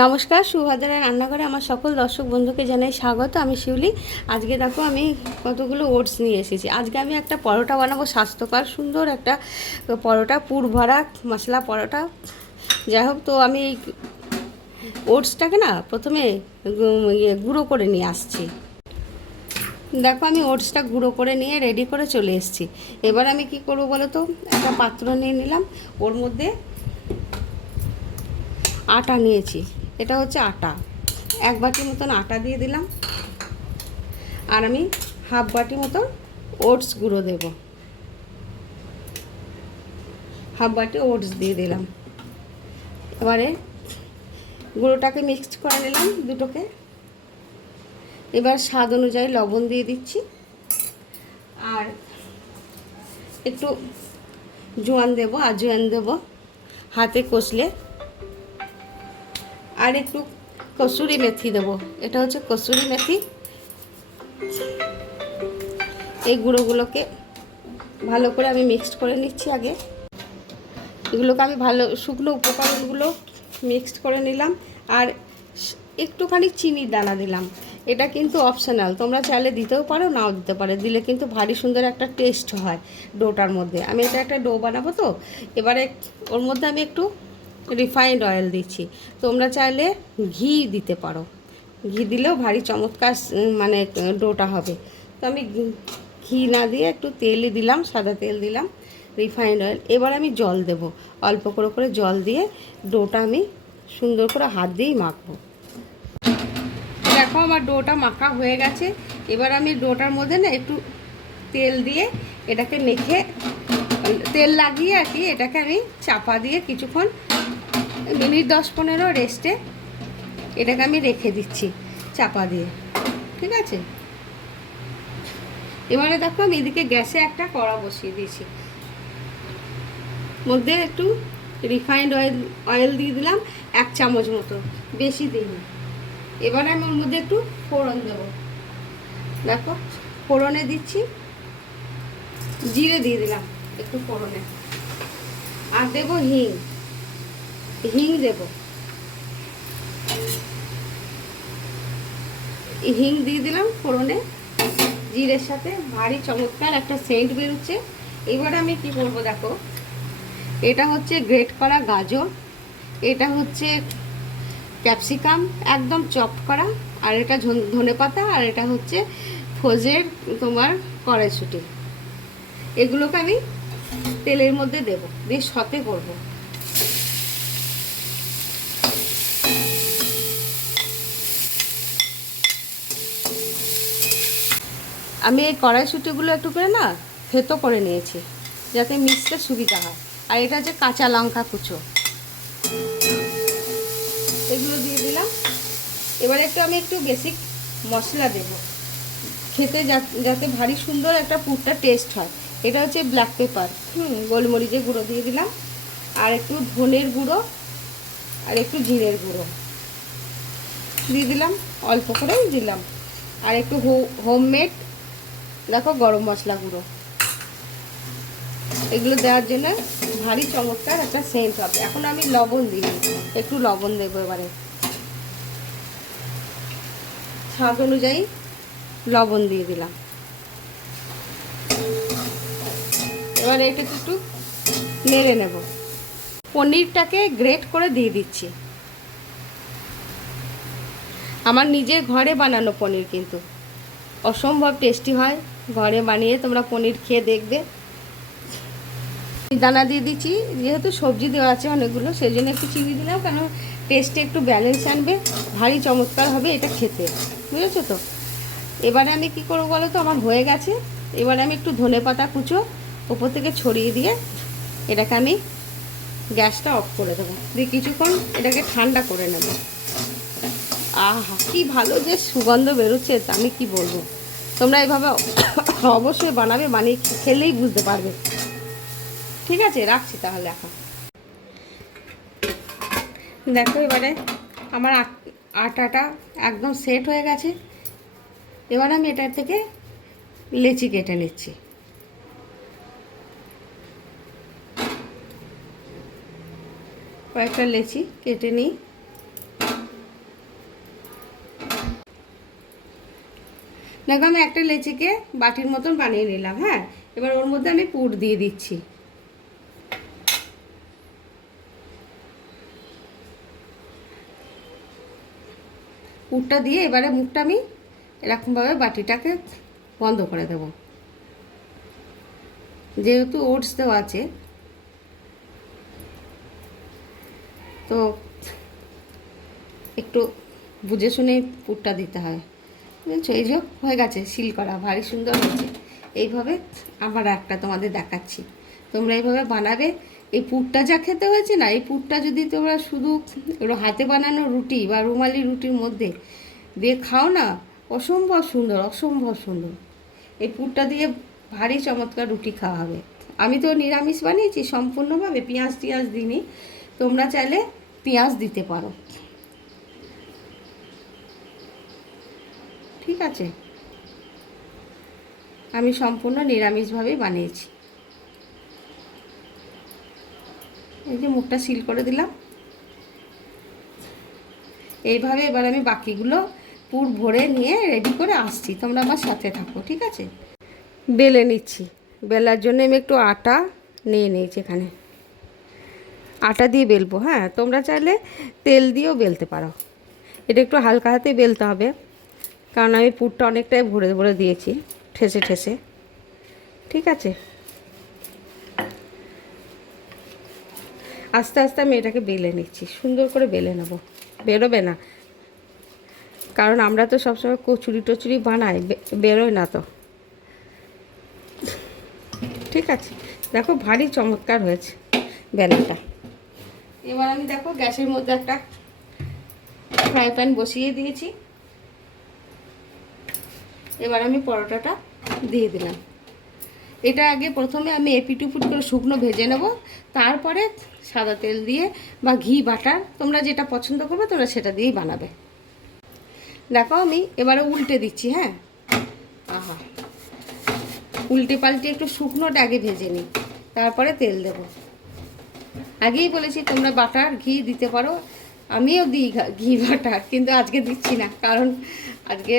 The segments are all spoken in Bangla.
নমস্কার, সুভাদ্রা রান্নাঘরে আমার সকল দর্শক বন্ধুকে জানাই স্বাগত। আমি শিউলি। আজকে দেখো আমি কতগুলো ওটস নিয়ে এসেছি। আজকে আমি একটা পরোটা বানাবো, স্বাস্থ্যকর সুন্দর একটা পরোটা, পুর ভরা মশলা পরোটা। যাই হোক, তো আমি এই ওটসটাকে না প্রথমে গুঁড়ো করে নিয়ে আসছি। দেখো আমি ওটসটা গুঁড়ো করে নিয়ে রেডি করে চলে এসেছি। এবার আমি কি করবো বলো তো, একটা পাত্র নিয়ে নিলাম, ওর মধ্যে আটা নিয়েছি। এটা হচ্ছে আটা, 1 বাটি মতন আটা দিয়ে দিলাম। আর আমি হাফ বাটি মতন ওটস গুঁড়ো দেব, হাফ বাটি ওটস দিয়ে দিলাম। এবারে গুঁড়োটাকে মিক্সড করে নিলাম দুটোকে। এবার স্বাদ অনুযায়ী লবণ দিয়ে দিচ্ছি, আর একটু জোয়ান দেবো, আজওয়ান দেবো হাতে কষলে, আর একটু কসুরি মেথি দেবো। এটা হচ্ছে কসুরি মেথি। এই গুঁড়োগুলোকে ভালো করে আমি মিক্সড করে নিচ্ছি। আগে এগুলোকে আমি ভালো শুকনো উপকরণগুলো মিক্সড করে নিলাম, আর একটুখানি চিনির দানা দিলাম। এটা কিন্তু অপশনাল, তোমরা চাইলে দিতেও পারো, নাও দিতে পারো। দিলে কিন্তু ভারী সুন্দর একটা টেস্ট হয় ডোটার মধ্যে। আমি এটা একটা ডো বানাবো, তো এবারে ওর মধ্যে আমি একটু রিফাইন্ড অয়েল দিচ্ছি। তোমরা চাইলে ঘি দিতে পারো, ঘি দিলেও ভারী চমৎকার মানে ডোটা হবে। তো আমি ঘি না দিয়ে একটু তেলই দিলাম, সাদা তেল দিলাম, রিফাইন্ড অয়েল। এবার আমি জল দেব, অল্প করে করে জল দিয়ে ডোটা আমি সুন্দর করে হাত দিয়েই মাখবো। দেখো আমার ডোটা মাখা হয়ে গেছে। এবার আমি ডোটার মধ্যে না একটু তেল দিয়ে এটাকে মেখে, তেল লাগিয়ে আর কি, এটাকে আমি চাপা দিয়ে কিছুক্ষণ মিনিট 10-15 রেস্টে এটাকে আমি রেখে দিচ্ছি চাপা দিয়ে। ঠিক আছে, এবারে দেখো আমি এদিকে গ্যাসে একটা কড়া বসিয়ে দিয়েছি, মধ্যে একটু রিফাইন্ড অয়েল দিয়ে দিলাম 1 চামচ মতো, বেশি দিইনি। এবারে আমি ওর মধ্যে একটু ফোড়ন দেবো। দেখো ফোড়নে দিচ্ছি জিরে দিয়ে দিলাম একটু ফোড়নে, আর দেবো হিং দেবো। হিং দিয়ে দিলাম ফোড়নে, জিরের সাথে ভারী চমৎকার একটা সেন্ট বেরোচ্ছে। এবার আমি কি করব দেখো, এটা হচ্ছে গ্রেট করা গাজর, এটা হচ্ছে ক্যাপসিকাম একদম চপ করা, আর এটা ধনেপাতা, আর এটা হচ্ছে ফোজের তোমার কড়াইশুঁটি। এগুলোকে আমি তেলের মধ্যে দেবো, দিয়ে সতে করব। আমি এই কড়াইশুঁটিগুলো একটু করে না থেতো করে নিয়েছি, যাতে মিক্সতে সুবিধা হয়। আর এটা হচ্ছে কাঁচা লঙ্কা কুচো, এগুলো দিয়ে দিলাম। এবারে আমি একটু বেসিক মশলা দেব, খেতে যাতে ভারী সুন্দর একটা পুরটা টেস্ট হয়। এটা হচ্ছে ব্ল্যাক পেপার, গোলমরিচের গুঁড়ো দিয়ে দিলাম, আর একটু ধনের গুঁড়ো, আর একটু জিরের গুঁড়ো দিয়ে দিলাম, অল্প করেই দিলাম। আর একটু হোমমেড দেখো গরম মশলা গুঁড়ো। এগুলো দেওয়ার জন্য ভারী চমৎকার একটা সেন্ট হবে। এখন আমি লবণ দিই, একটু লবণ দেবো। এবারে স্বাদ অনুযায়ী লবণ দিয়ে দিলাম। এবারে এটা একটু নেড়ে নেব। পনিরটাকে গ্রেট করে দিয়ে দিচ্ছি। আমার নিজের ঘরে বানানো পনির, কিন্তু অসম্ভব টেস্টি হয়। ঘরে বানিয়ে তোমরা পনির খেয়ে দেখবে। দানা দিয়ে দিচ্ছি, যেহেতু সবজি দেওয়া আছে অনেকগুলো, সেই জন্য একটু চিনি দিলাম, কেন টেস্টে একটু ব্যালেন্স আনবে, ভারী চমৎকার হবে এটা খেতে, বুঝেছো তো। এবারে আমি কি করবো বলো তো, আমার হয়ে গেছে। এবারে আমি একটু ধনেপাতা কুচো ওপর থেকে ছড়িয়ে দিয়ে এটাকে আমি গ্যাসটা অফ করে দেবো, দিয়ে কিছুক্ষণ এটাকে ঠান্ডা করে নেব। আহা কি ভালো যে সুগন্ধ বেরোচ্ছে, তা আমি কি বলবো। তোমরা এভাবে অবশ্যই বানাবে, বানিয়ে খেলেই বুঝতে পারবে। ঠিক আছে, রাখছি তাহলে এখন। দেখো এবারে আমার আটাটা একদম সেট হয়ে গেছে। এবার আমি এটার থেকে লেচি কেটে নিচ্ছি। কয়েকটা লেচি কেটে নিই। দেখো আমি একটা লেচিকে বাটির মতন বানিয়ে নিলাম। হ্যাঁ, এবার ওর মধ্যে আমি পুর দিয়ে দিচ্ছি। পুরটা দিয়ে এবারে মুখটা আমি এরকমভাবে বাটিটাকে বন্ধ করে দেব। যেহেতু ওটস দেওয়া আছে তো একটু বুঝে শুনে পুরটা দিতে হয়, বুঝেছো? এই যে হয়ে গেছে, সিল করা, ভারী সুন্দর হয়েছে। এইভাবে আবার একটা তোমাদের দেখাচ্ছি, তোমরা এইভাবে বানাবে। এই পুরটা যা খেতে হয়েছে না, এই পুরটা যদি তোমরা শুধু হাতে বানানো রুটি বা রুমালি রুটির মধ্যে দিয়ে খাও না, অসম্ভব সুন্দর, অসম্ভব সুন্দর। এই পুরটা দিয়ে ভারী চমৎকার রুটি খাওয়া হবে। আমি তো নিরামিষ বানিয়েছি সম্পূর্ণভাবে, পেঁয়াজ টিয়াজ দিইনি, তোমরা চাইলে পেঁয়াজ দিতে পারো, ঠিক আছে? আমি সম্পূর্ণ নিরামিষভাবেই বানিয়েছি। এই যে মুখটা সিল করে দিলাম। এইভাবে এবার আমি বাকিগুলো পুর ভরে নিয়ে রেডি করে আসছি, তোমরা আমার সাথে থাকো, ঠিক আছে? বেলে নিচ্ছি। বেলার জন্য আমি একটু আটা নিয়ে নিয়েছি এখানে, আটা দিয়ে বেলবো। হ্যাঁ, তোমরা চাইলে তেল দিয়েও বেলতে পারো। এটা একটু হালকা হাতে বেলতে হবে, কারণ আমি পুরটা অনেকটাই ভরে ভরে দিয়েছি, ঠেসে ঠেসে, ঠিক আছে? আস্তে আস্তে আমি এটাকে বেলে নিচ্ছি, সুন্দর করে বেলে নেব, বেরোবে না, কারণ আমরা তো সবসময় কচুরি টচুরি বানাই, বেরোয় না তো, ঠিক আছে? দেখো ভারী চমৎকার হয়েছে বেলাটা। এবার আমি দেখো গ্যাসের মধ্যে একটা ফ্রাই প্যান বসিয়ে দিয়েছি। এবার আমি পরোটাটা দিয়ে দিলাম। এটা আগে প্রথমে আমি এপিটুপুট করে শুকনো ভেজে নেব, তারপরে সাদা তেল দিয়ে বা ঘি বাটার, তোমরা যেটা পছন্দ করবে তোমরা সেটা দিয়েই বানাবে। দেখো আমি এবারে উল্টে দিচ্ছি। হ্যাঁ, আহা, উল্টে পাল্টে একটু শুকনোটা আগে ভেজে নিই, তারপরে তেল দেব। আগেই বলেছি তোমরা বাটার ঘি দিতে পারো, আমিও দিই ঘি বাটার, কিন্তু আজকে দিচ্ছি না, কারণ আজকে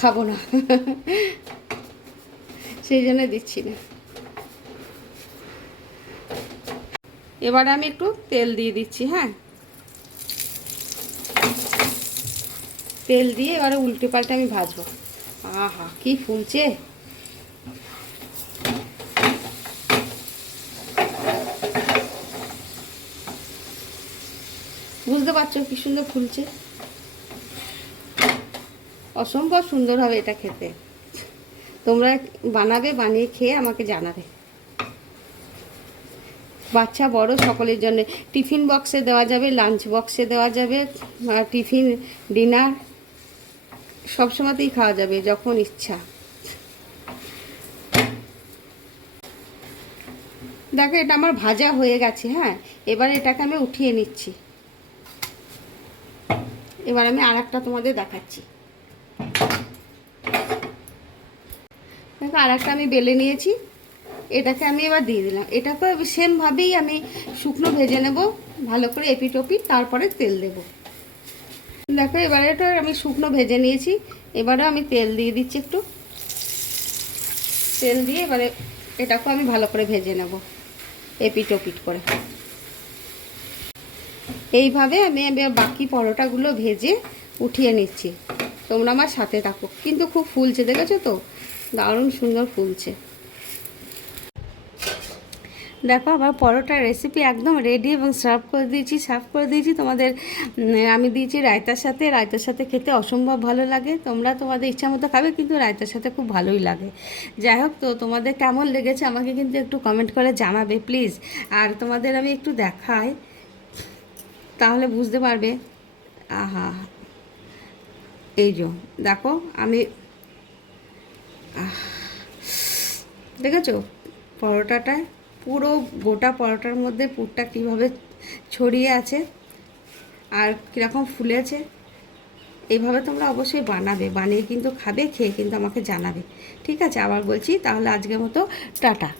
খাবো না, সেই জন্য দিচ্ছি না। এবারে আমি একটু তেল দিয়ে দিচ্ছি। হ্যাঁ, তেল দিয়ে এবারে উল্টে পাল্টে আমি ভাজবো। আহা, কি ফুলছে! বুঝতে পারছো কি সুন্দর ফুলছে? অসম্ভব সুন্দর হবে এটা খেতে। তোমরা বানাবে, বানিয়ে খেয়ে আমাকে জানাবে। বাচ্চা বড় সকলের জন্য টিফিন বক্সে দেওয়া যাবে, লাঞ্চ বক্সে দেওয়া যাবে, টিফিন ডিনার সবসময়তেই খাওয়া যাবে যখন ইচ্ছা। দেখো এটা আমার ভাজা হয়ে গেছে। হ্যাঁ, এবার এটাকে আমি উঠিয়ে নিচ্ছি। এবার আমি আর একটা তোমাদের দেখাচ্ছি। দেখো আর একটা আমি বেলে নিয়েছি, এটাকে আমি এবার দিয়ে দিলাম। এটাকে সেমভাবেই আমি শুকনো ভেজে নেব ভালো করে, এপিট ওপিট, তারপরে তেল দেব। দেখো এবারে এটা আমি শুকনো ভেজে নিয়েছি, এবারেও আমি তেল দিয়ে দিচ্ছি একটু। তেল দিয়ে এবারে এটাকেও আমি ভালো করে ভেজে নেব এপিট ওপিট করে। এইভাবে আমি বাকি পরোটাগুলো ভেজে উঠিয়ে নিচ্ছি। তোমরা আমার সাথে থাকো। কিন্তু খুব ফুলছে, দেখেছো তো? দারুণ সুন্দর ফুলছে। দেখো আমার পরোটার রেসিপি একদম রেডি এবং সার্ভ করে দিয়েছি তোমাদের। আমি দিয়েছি রায়তার সাথে। রায়তার সাথে খেতে অসম্ভব ভালো লাগে। তোমরা তোমাদের ইচ্ছা মতো খাবে, কিন্তু রায়তার সাথে খুব ভালোই লাগে। যাই হোক, তো তোমাদের কেমন লেগেছে আমাকে কিন্তু একটু কমেন্ট করে জানাবে প্লিজ। আর তোমাদের আমি একটু দেখাই, তাহলে বুঝতে পারবে। আহা, এই যে দেখো আমি, দেখেছো পরোটাটা পুরো গোটা পরোটার মধ্যে পুরটা কীভাবে ছড়িয়ে আছে আর কীরকম ফুলেছে। এইভাবে তোমরা অবশ্যই বানাবে, বানিয়ে কিন্তু খাবে, খেয়ে কিন্তু আমাকে জানাবে, ঠিক আছে? আবার বলছি, তাহলে আজকের মতো টাটা।